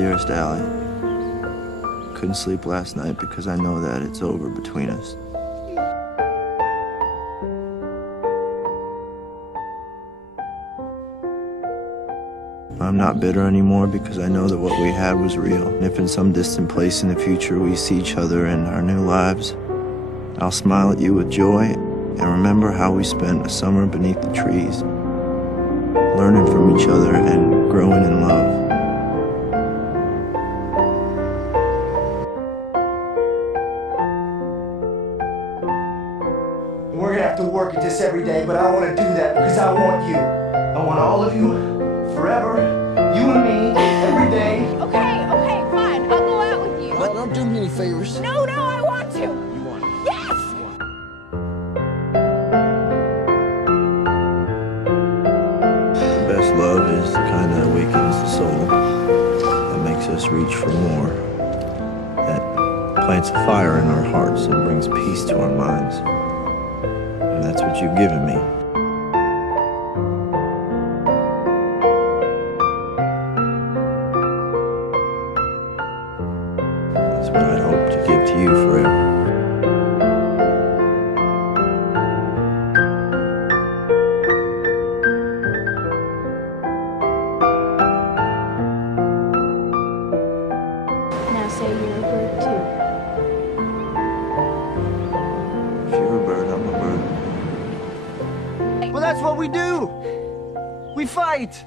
dearest Allie, couldn't sleep last night because I know that it's over between us. I'm not bitter anymore because I know that what we had was real. And if in some distant place in the future we see each other in our new lives, I'll smile at you with joy and remember how we spent a summer beneath the trees, learning from each other and growing in love. We're gonna have to work at this every day, but I want to do that because I want you. I want all of you, forever, you and me, every day. Okay, fine. I'll go out with you. Well, don't do me any favors. No, I want to. You want it? Yes! The best love is the kind that awakens the soul, that makes us reach for more, that plants a fire in our hearts and brings peace to our minds. And that's what you've given me. That's what I hope to give to you forever. Now say you're a bird too. If you're a bird, I'm a bird. Well, that's what we do. We fight.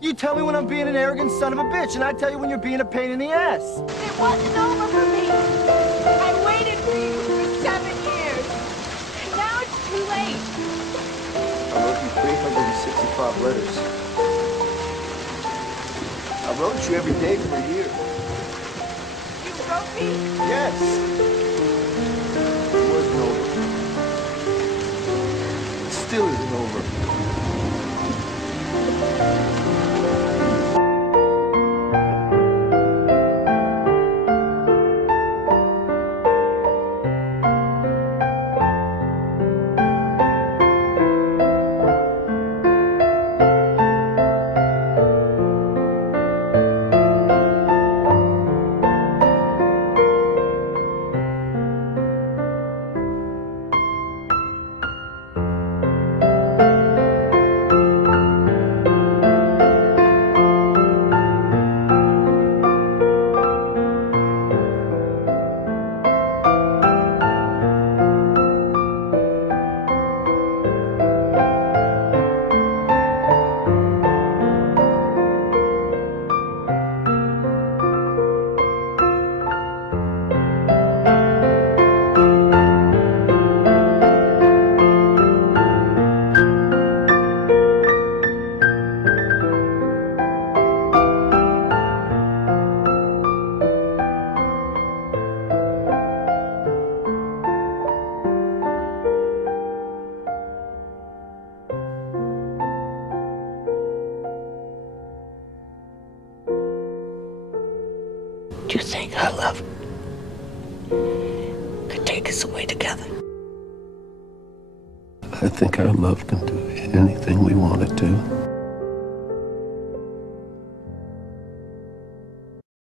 You tell me when I'm being an arrogant son of a bitch, and I tell you when you're being a pain in the ass. It wasn't over for me. I waited for you for 7 years. And now it's too late. I wrote you 365 letters. I wrote you every day for a year. You wrote me? Yes. It wasn't over. It still isn't over. Do you think our love could take us away together? I think our love can do anything we want it to.